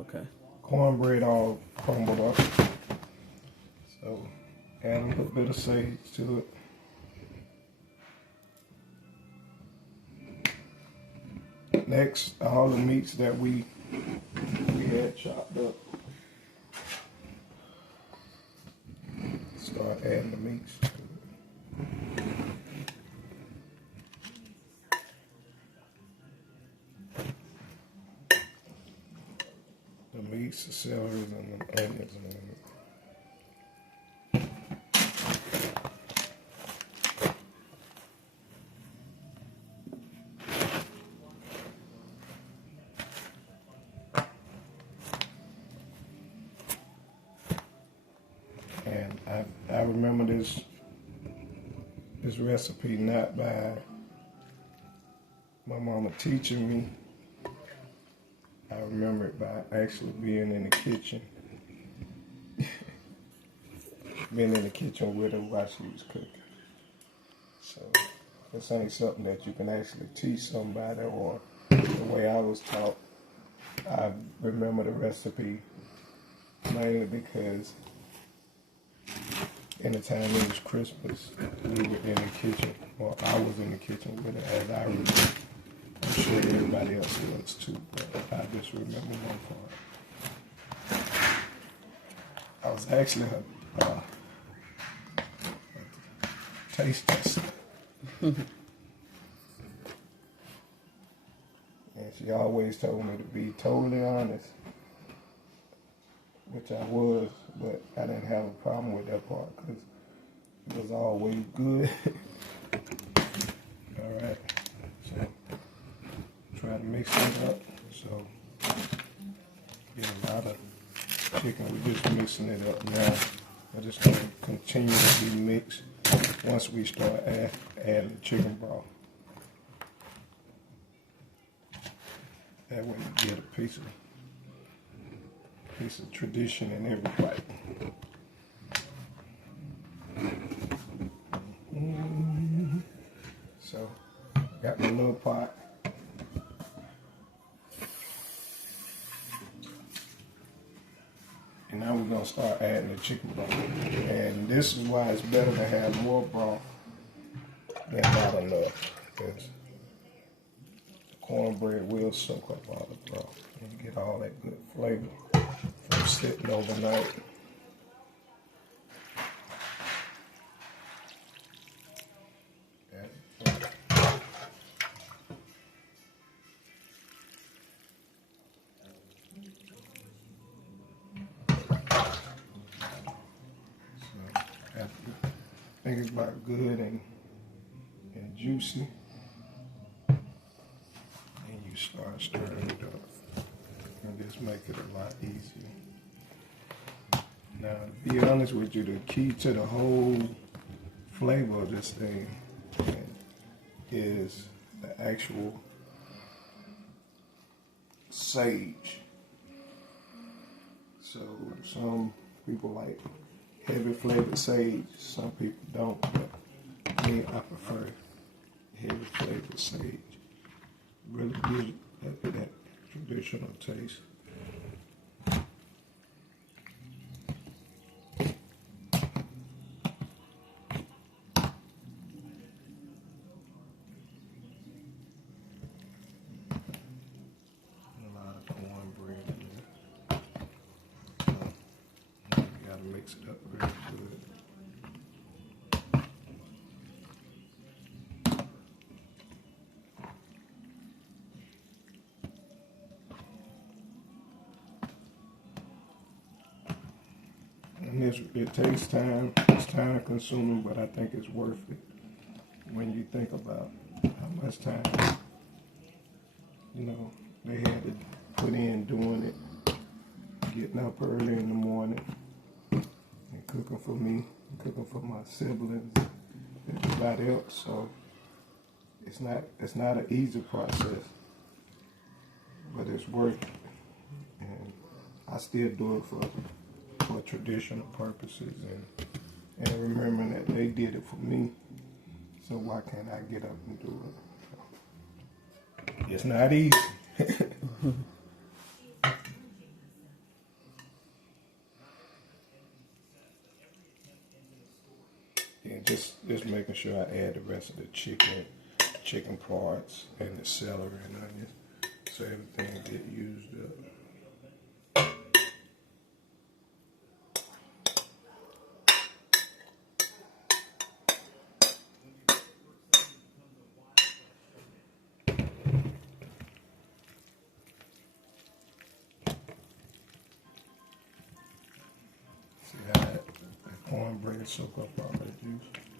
Okay. Cornbread all crumbled up. So add a little bit of sage to it. Next, all the meats that we had chopped up. Start adding the meats to it. The meats, the celery, and the onions and everything. And I remember this recipe not by my mama teaching me. I remember it by actually being in the kitchen. Being in the kitchen with her while she was cooking. So this ain't something that you can actually teach somebody, or the way I was taught. I remember the recipe mainly because anytime it was Christmas, we were in the kitchen, or I was in the kitchen with her, as I remember. I'm sure everybody else was too, but I just remember one part. I was actually a taste tester. And she always told me to be totally honest, which I was, but I didn't have a problem with that part because it was always good. All right, so try to mix it up. So get a lot of chicken. We're just mixing it up now. I just going to continue to be mixed once we start adding chicken broth. That way you get a piece of tradition in every bite. So, got my little pot. And now we're gonna start adding the chicken broth. And this is why it's better to have more broth than not enough, because the cornbread will soak up all the broth and you get all that good flavor from sitting overnight. I think it's about good and juicy. And you start stirring it up. And just make it a lot easier. Now, to be honest with you, the key to the whole flavor of this thing is the actual sage. So some people like heavy flavored sage, some people don't, but me, I prefer heavy flavored sage. Really gives that traditional taste. A lot of cornbread in there. You gotta mix it up really good. And it takes time, it's time consuming, but I think it's worth it when you think about how much time, they had to put in doing it, getting up early in the morning and cooking for me, cooking for my siblings, and everybody else. So it's not an easy process, but it's worth it. And I still do it for traditional purposes and remembering that they did it for me, so why can't I get up and do it? It's not easy. and just making sure I add the rest of the chicken parts and the celery and onions, so everything get used up. See how that cornbread soak up all that juice?